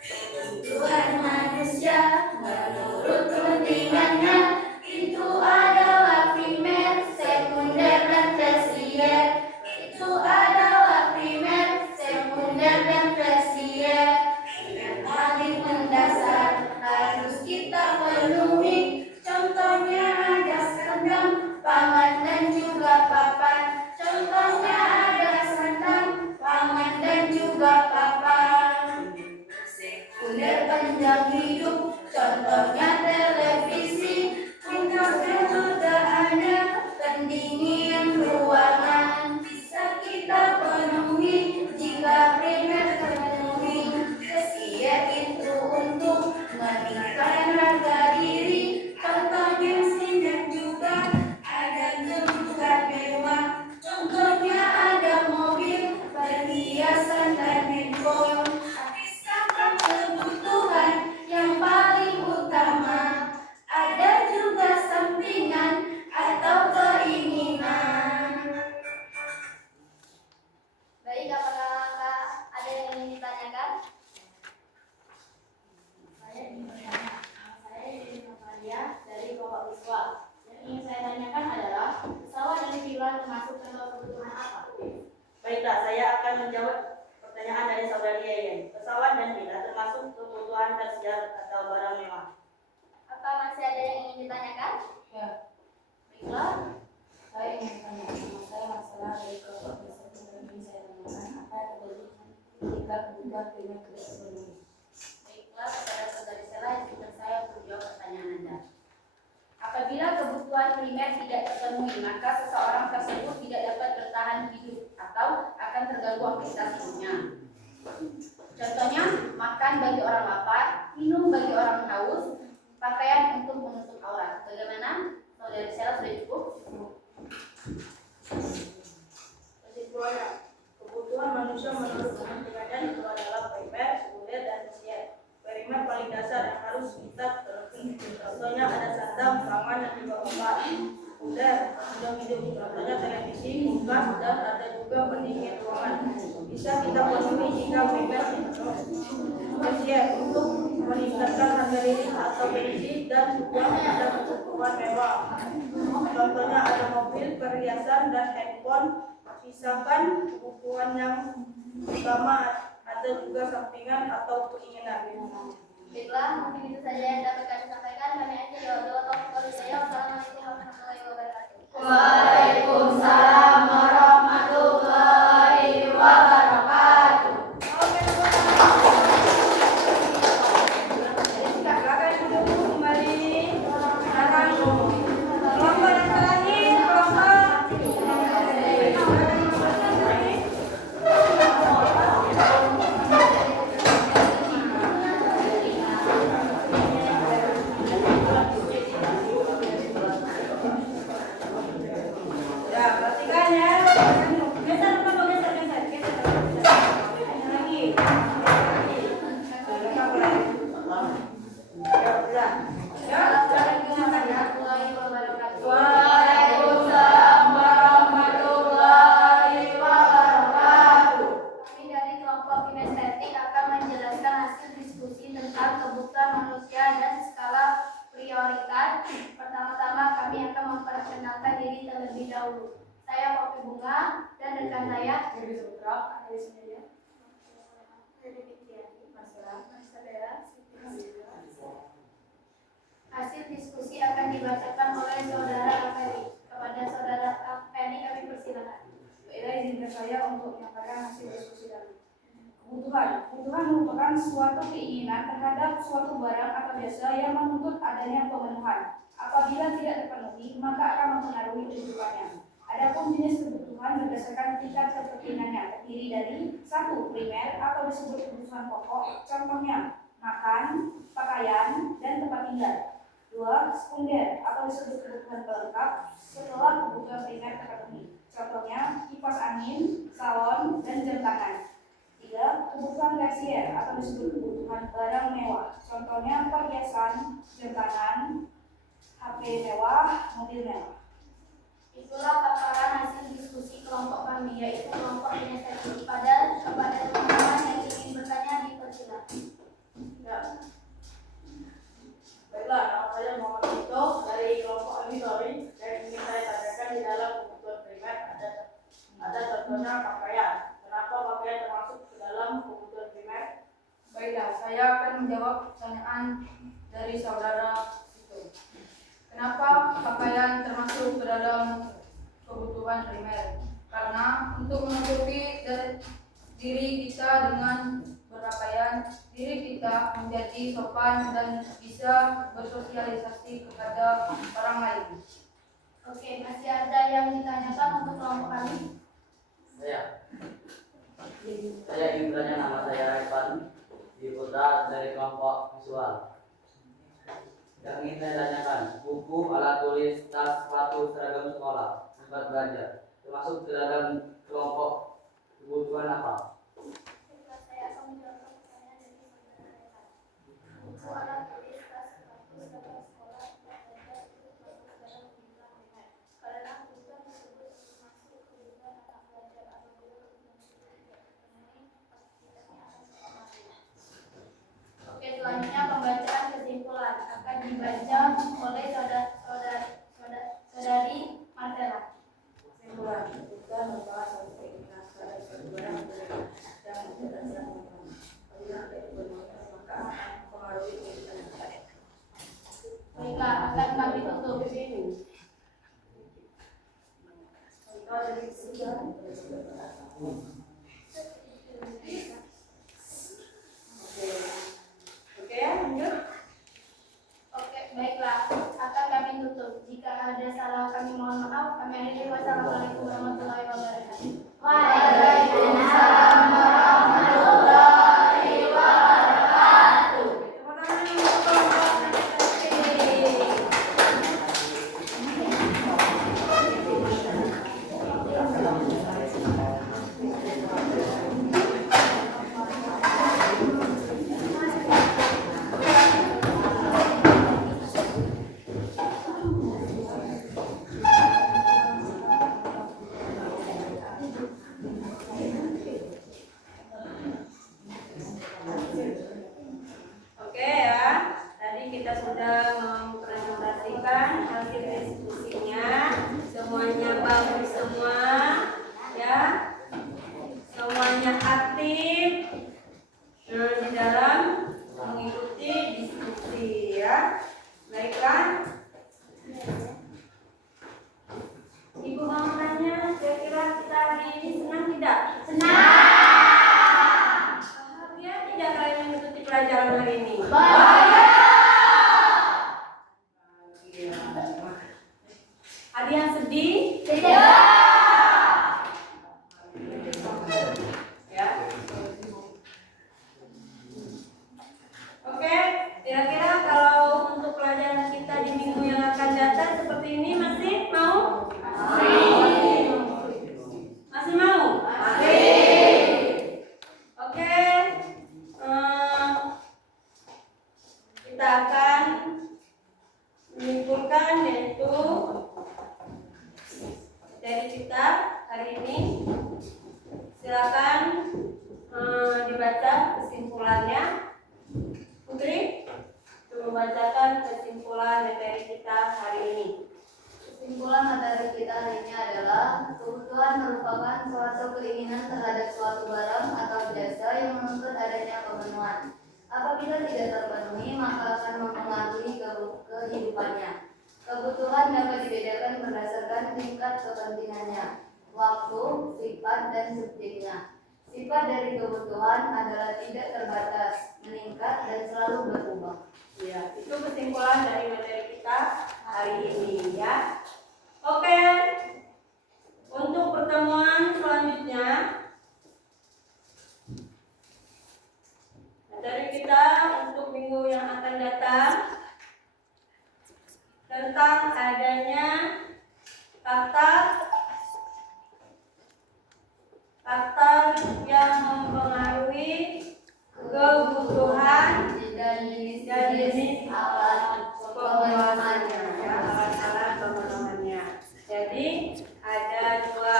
Kebutuhan manusia menurut kepentingannya itu adalah primer, sekunder, dan tersier. Itu adalah primer, sekunder, dan tersier. Yang paling mendasar harus kita penuhi. Contohnya ada sandang, pangan, dan juga papan. Contohnya ada sandang, pangan, dan juga papan. Sekunder penunjang hidup, contohnya televisi, internet juga ada, pendingin ruangan. Bisa kita penuhi jika primer terpenuhi. Tersier itu untuk meningkatkan harga diri, contohnya mesin dan juga ada kebutuhan mewah. Contohnya ada mobil, perhiasan, dan handphone. Kebutuhan yang paling utama ada juga sampingan atau keinginan. Baik, apakah ada yang ingin ditanyakan? Saya ingin bertanya. Saya ingin bertanya dari kelompok siswa. Yang ingin saya tanyakan adalah pesawat dan pilot termasuk contoh kebutuhan apa? Baiklah, saya akan menjawab pertanyaan dari saudari Yayan. Pesawat dan villa termasuk kebutuhan tersier atau barang mewah. Apa masih ada yang ingin ditanyakan? Ya, Baiklah. saya ingin bertanya, nama saya masalah dari kelompok tersebut dan ingin saya tanyakan apa yang terjadi jika kebutuhan primer tidak terpenuhi. Baiklah, kepada saudari Sela, izinkan saya untuk jawab pertanyaan Anda. Apabila kebutuhan primer tidak terpenuhi, maka seseorang tersebut tidak dapat bertahan hidup atau akan terganggu aktivitas hidupnya. Contohnya, makan bagi orang lapar, minum bagi orang haus, pakaian untuk menutup aurat. Bagaimana? Saudari Sela sudah cukup? Kesimpulannya, kebutuhan manusia menurut kementerian itu adalah primer, sekunder, dan tersier. Primer paling dasar yang harus kita penuhi. Contohnya ada sandang, pangan, dan juga obat. Sekunder, hidup. Contohnya televisi, kulkas, dan ada juga pendingin ruangan. Bisa kita penuhi jika primer dipenuhi. Tersier untuk meningkatkan harga diri atau bensin dan juga ada kebutuhan mewah. Contohnya ada mobil, perhiasan, dan handphone. Sisakan kebutuhan yang utama atau juga sampingan atau keinginan. Baiklah, mungkin itu saja yang dapat kami sampaikan. Kami akhiri doa dari saya. Wassalamualaikum warahmatullahi wabarakatuh. Waalaikumsalam warahmatullahi wabarakatuh. Silakan dulu kembali. Sekarang kelompok yang terakhir, ya, perhatikan ya. Geser dulu, geser lagi. Ya, udah. Ya, sekarang gunakan ya. Waalaikumsalam warahmatullahi wabarakatuh. Kami dari kelompok kinestetik akan menjelaskan hasil diskusi tentang kebutuhan manusia dan skala prioritas. Pertama-tama kami akan memperkenalkan diri terlebih dahulu. Saya Poppy Bunga dan rekan saya Dari Sutra, ada di sini ya. Hasil diskusi akan dibacakan oleh saudara Afeni. Kepada saudara Afeni kami persilakan. Baiklah, izinkan saya untuk menyampaikan hasil diskusi tadi. Kebutuhan merupakan suatu keinginan terhadap suatu barang atau jasa yang menuntut adanya pemenuhan. Apabila tidak terpenuhi, maka akan mempengaruhi kehidupannya. Adapun jenis kebutuhan berdasarkan tingkat kepentingannya terdiri dari 1. Primer atau disebut kebutuhan pokok, contohnya makan, pakaian, dan tempat tinggal. 2. Sekunder atau disebut kebutuhan pelengkap setelah kebutuhan primer terpenuhi, contohnya kipas angin, salon, dan jam tangan. 3. Kebutuhan tersier atau disebut kebutuhan barang mewah, contohnya perhiasan, jam tangan, HP mewah, mobil mewah. Itulah paparan hasil diskusi kelompok kami, yaitu kelompok kinestetik. Kepada teman-teman yang ingin bertanya dipersilakan. Ya. Baiklah, nama saya Muhammad Tito dari kelompok auditori dan ingin saya tanyakan di dalam kebutuhan primer ada contohnya pakaian. Kenapa pakaian termasuk ke dalam kebutuhan primer? Baiklah, saya akan menjawab pertanyaan dari saudara itu. Kenapa pakaian termasuk ke dalam kebutuhan primer? Karena untuk menutupi diri kita dengan berpakaian, diri kita menjadi sopan dan bisa bersosialisasi kepada orang lain. Oke, masih ada yang ditanyakan untuk kelompok kami? Saya ingin bertanya, nama saya Evan Diputra dari kelompok visual. Yang ingin saya tanyakan, buku, alat tulis, tas, sepatu, seragam sekolah, tempat belajar termasuk ke dalam kelompok kebutuhan apa? Saya akan menjawab pertanyaan dari saudara Evan. Buku, alat tulis, tas, sepatu, seragam sekolah, tempat belajar itu termasuk dalam kebutuhan primer. Karena kebutuhan tersebut termasuk kebutuhan anak belajar apabila kebutuhan tersebut tidak terpenuhi, aktivitasnya akan terpengaruh. Oke, selanjutnya pembacaan kesimpulan akan dibaca oleh saudari Marcella. Kesimpulan, kebutuhan merupakan suatu keinginan terhadap suatu barang atau jasa di dalam mengikuti diskusi ya. Baiklah. Ibu mau tanya, kira-kira kita hari ini senang tidak? Senang. Bahagia tidak kalian mengikuti pelajaran hari ini? Bahagia. Ada yang sedih? Tidak. Ya. Oke, kira-kira kalau untuk pelajaran kita di minggu yang akan datang seperti ini masih mau? Masih mau? Oke. Kita akan menyimpulkan yaitu dari kita hari ini. Silakan dibaca kesimpulannya. Putri, membacakan kesimpulan materi kita hari ini. Kesimpulan materi kita hari ini adalah kebutuhan merupakan suatu keinginan terhadap suatu barang atau jasa yang menuntut adanya pemenuhan. Apabila tidak terpenuhi, maka akan mempengaruhi kehidupannya. Kebutuhan dapat dibedakan berdasarkan tingkat kepentingannya, waktu, sifat, dan subjeknya. Sifat dari kebutuhan adalah tidak terbatas, meningkat, dan selalu berubah. Ya, itu kesimpulan dari materi kita hari ini ya. Oke. Untuk pertemuan selanjutnya materi kita untuk minggu yang akan datang tentang adanya faktor yang mempengaruhi kebutuhan Dan jenis alat pemenuhannya, ya, alat-alat pemenuhannya. Jadi ada dua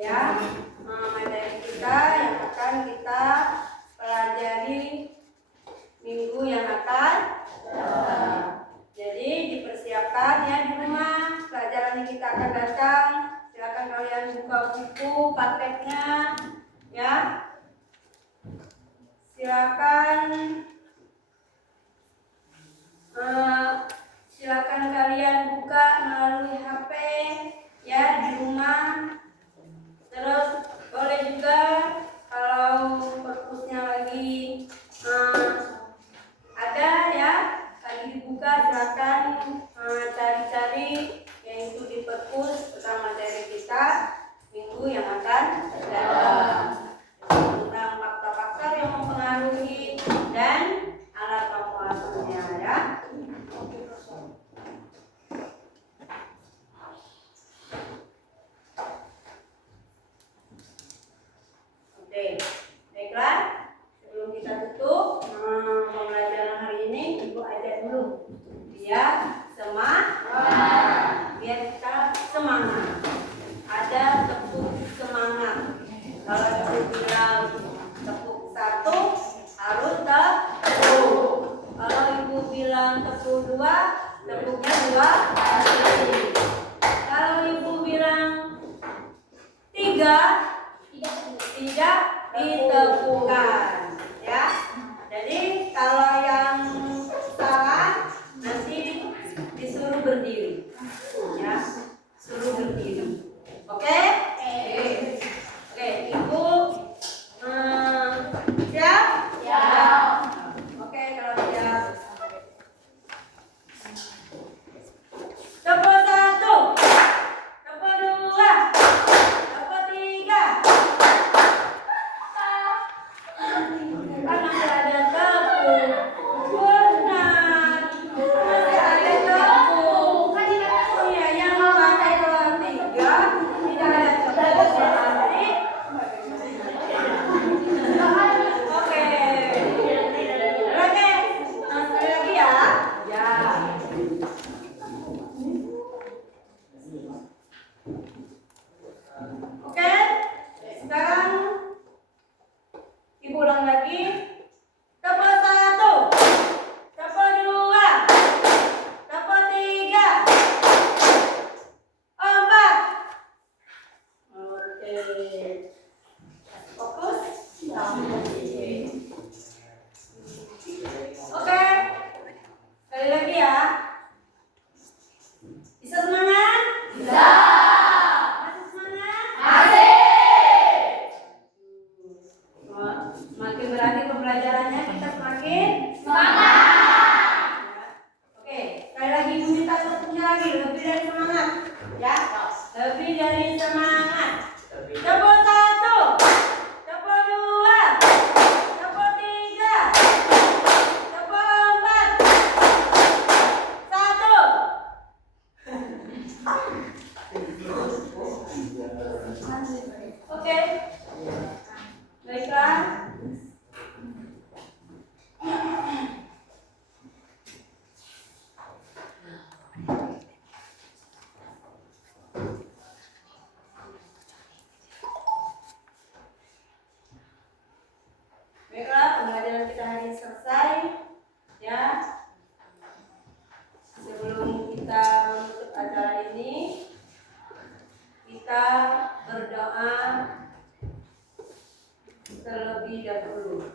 ya materi kita yang akan kita pelajari minggu yang akan datang. Jadi dipersiapkan ya di rumah pelajaran yang kita akan datang. Silakan kalian buka buku prakteknya ya. Silakan kalian buka melalui HP ya di rumah. Terus boleh juga kalau perpusnya lagi ada ya lagi dibuka, silakan cari-cari yaitu di perpus tentang materi kita minggu yang akan datang tentang faktor-faktor yang mempengaruhi dan alat pemenuhannya ya. Oke, baiklah. Sebelum kita tutup pembelajaran hari ini, Ibu ajak dulu biar semangat. Biar kita semangat. Ada tepuk semangat. Kalau Ibu bilang tepuk satu, harus tepuk. Kalau Ibu bilang tepuk dua, tepuknya dua kali. Kalau Ibu bilang tiga, tidak ditepukkan ya. Jadi kalau yang salah nanti disuruh berdiri ya, suruh berdiri. Oke? Oke, Ibu siap? Siap. Oke, kalau siap semakin Oke, sekali lagi Ibu minta tepuknya lagi, lebih dari semangat, ya, lebih dari semangat. Tepuk 1, tepuk 2, tepuk 3, tepuk 4, 1. Oke, baiklah. Baiklah, pembelajaran kita hari ini selesai. Ya, sebelum kita menutup acara ini, kita berdoa terlebih dahulu.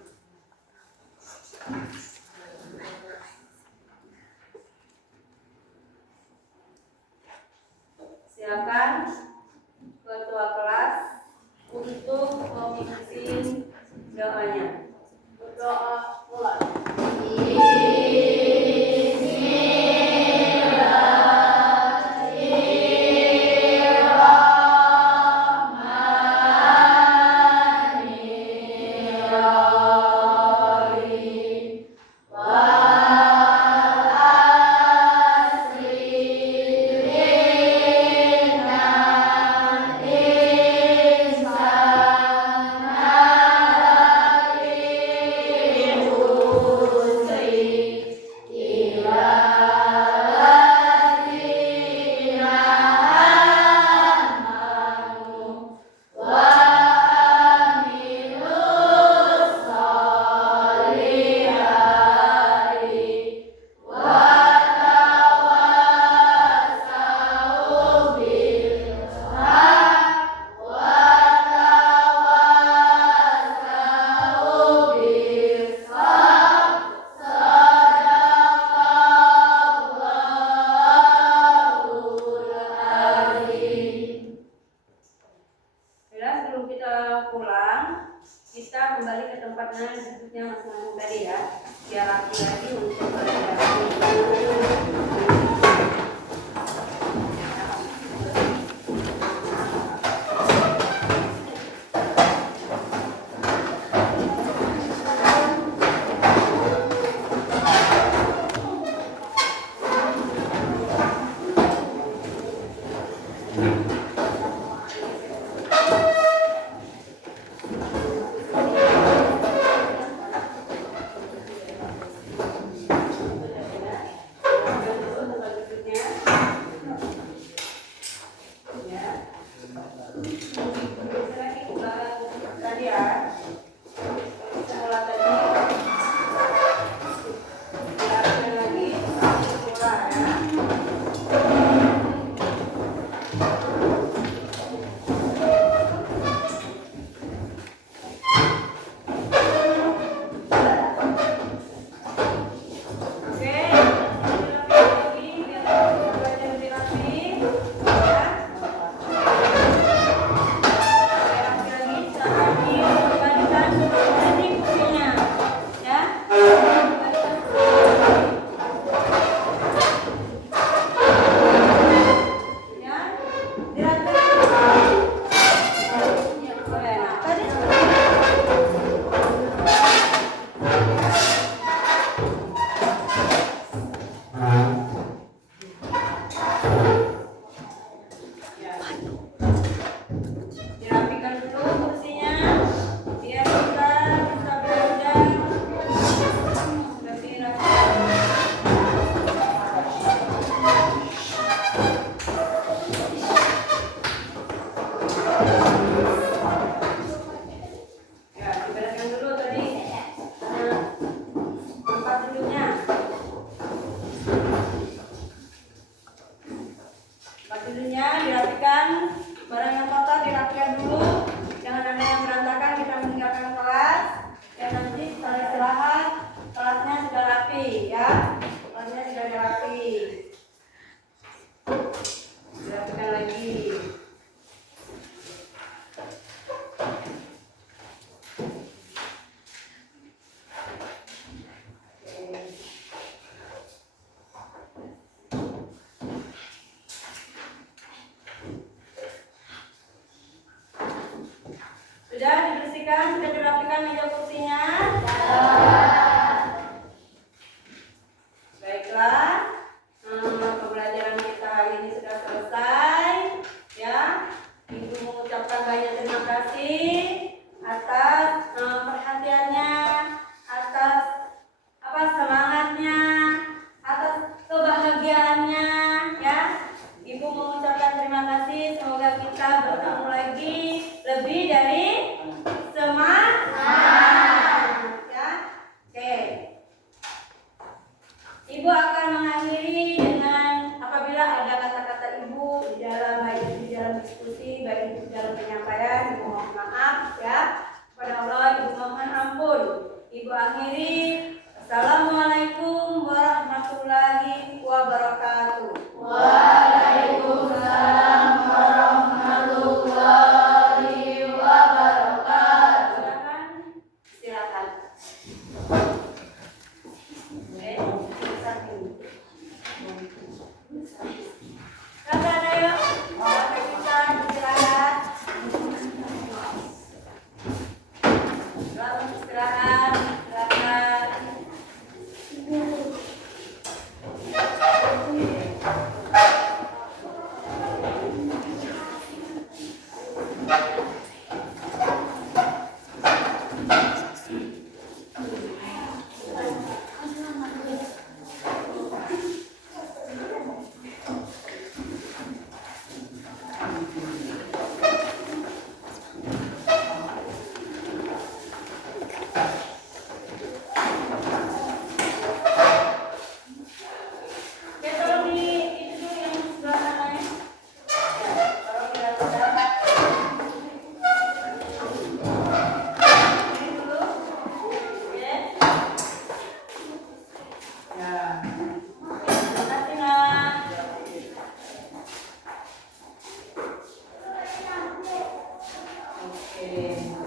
Silakan ketua kelas untuk memimpin doanya. Berdoa mulai. Sebelum kita pulang, kita kembali ke tempatnya duduknya masing-masing tadi ya, biar rapi lagi untuk Ibu akan mengakhiri dengan apabila ada kata-kata ibu di dalam baik di dalam diskusi, baik di dalam penyampaian, ibu mohon maaf ya kepada Allah, ibu mohon ampun. Ibu akhiri, Assalamualaikum warahmatullahi wabarakatuh. Waalaikumsalam warahmatullahi wabarakatuh. Silakan. Silakan ayo. Kita istirahat. Selamat istirahat. Silakan. Oke, tolong itu dulu yang sebelah sana ya. Tolong dilakukan. Ini dulu. Oke. Ya. Terima kasih, Nak. Oke.